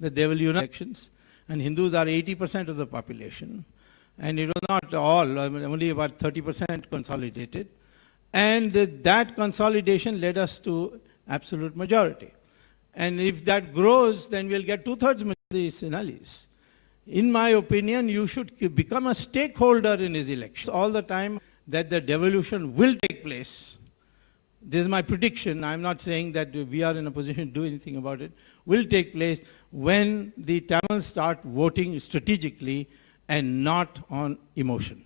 that they will unite elections, and Hindus are 80% of the population, and it was not all, only about 30% consolidated, and that consolidation led us to absolute majority. And if that grows, then we'll get 2/3 majority Sinhalese. In my opinion, you should become a stakeholder in his elections all the time, that the devolution will take place. This is my prediction. I'm not saying that we are in a position to do anything about it. Will take place when the Tamils start voting strategically and not on emotion.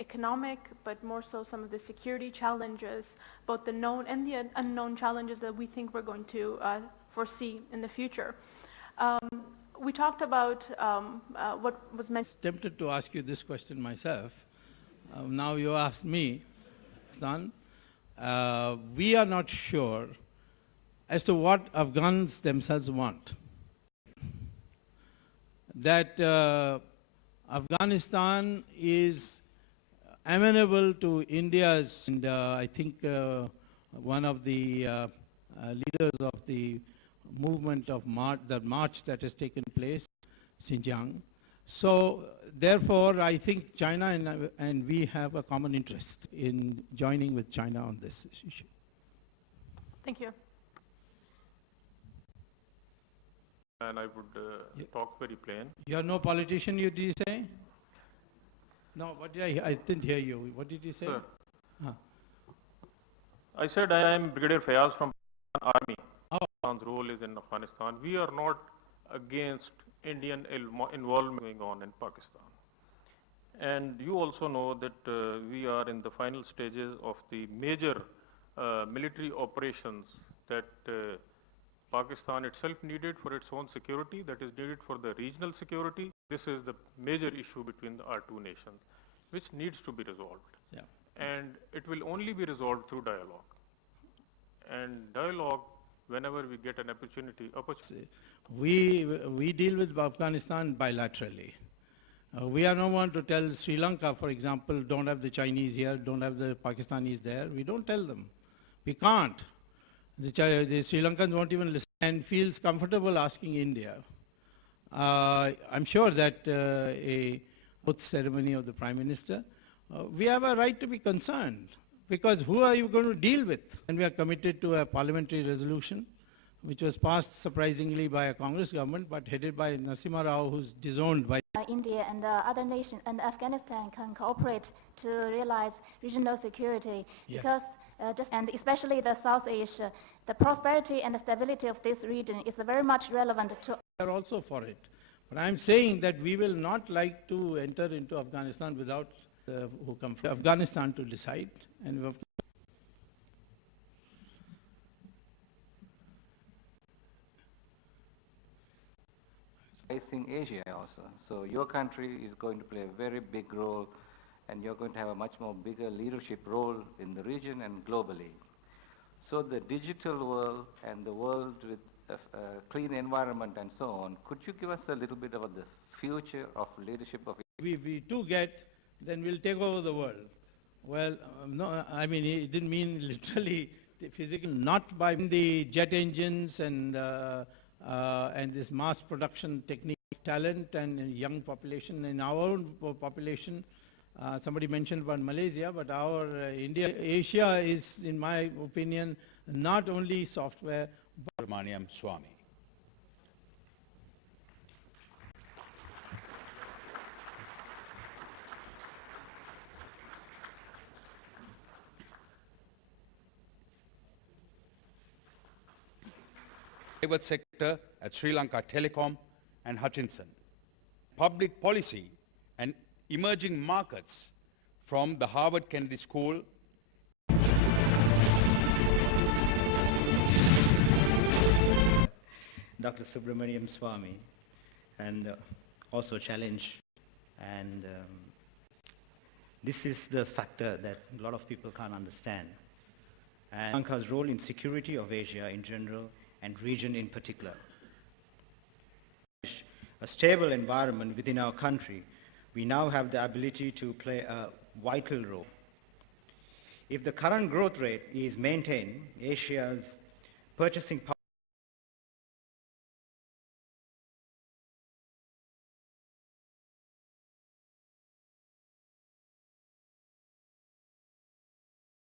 Economic, but more so some of the security challenges, both the known and the unknown challenges that we think we're going to foresee in the future. We talked about what was mentioned. Tempted to ask you this question myself. Now you asked me. We are not sure as to what Afghans themselves want. That Afghanistan is amenable to India's, and I think one of the leaders of the movement of the march that has taken place, Xinjiang. So therefore, I think China and we have a common interest in joining with China on this issue. Thank you. And I would talk very plain. You are no politician, did you say? No, what did I didn't hear you. What did you say? Sir, I said I am Brigadier Fayaz from Army. Oh. Pakistan's role is in Afghanistan. We are not against Indian involvement going on in Pakistan. And you also know that we are in the final stages of the major military operations that Pakistan itself needed for its own security, that is needed for the regional security. This is the major issue between our two nations, which needs to be resolved. Yeah. And it will only be resolved through dialogue. And dialogue, whenever we get an opportunity. We deal with Afghanistan bilaterally. We are no one to tell Sri Lanka, for example, don't have the Chinese here, don't have the Pakistanis there. We don't tell them. We can't. The Sri Lankans won't even listen and feels comfortable asking India. I'm sure that a oath ceremony of the Prime Minister, we have a right to be concerned, because who are you going to deal with? And we are committed to a parliamentary resolution, which was passed surprisingly by a Congress government, but headed by Narasimha Rao, who's disowned by India and other nations and Afghanistan can cooperate to realize regional security. Yeah. Because and especially the South Asia, the prosperity and the stability of this region is very much relevant to. We are also for it. But I'm saying that we will not like to enter into Afghanistan without who come from Afghanistan to decide. And facing Asia also. So your country is going to play a very big role, and you're going to have a much more bigger leadership role in the region and globally. So the digital world and the world with a clean environment and so on, could you give us a little bit about the future of leadership of we do get, then we'll take over the world. Well, no, I mean, it didn't mean literally physical, not by the jet engines and this mass production technique, talent and young population. In our own population, somebody mentioned about Malaysia, but our Asia is, in my opinion, not only software. Subramaniam Swamy. Private sector at Sri Lanka Telecom and Hutchinson. Public policy and emerging markets from the Harvard Kennedy School. Dr. Subramaniam Swamy, and also challenge. And this is the factor that a lot of people can't understand. And Sri Lanka's role in security of Asia in general and region in particular. A stable environment within our country, we now have the ability to play a vital role. If the current growth rate is maintained, Asia's purchasing power